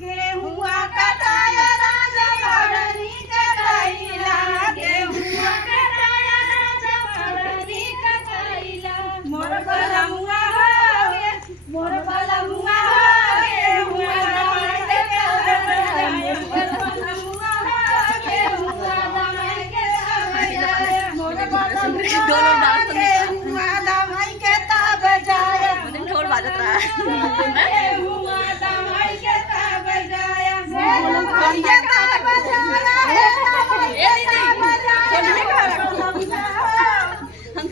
गेहुआ कटाया राजा बड़नी कटाइला, गेहुआ कटाया राजा बड़नी कटाइला। मोर बलमुआ हो गे, मोर बलमुआ हो गेहुआ दमाई के बजाया, मोर बलमुआ हो गेहुआ दमाई के बजाया, मोर बलमुआ हो गेहुआ दमाई के बजाया। ढोल बाजत रहा है। गेहुआ दमाई के बजाया, हम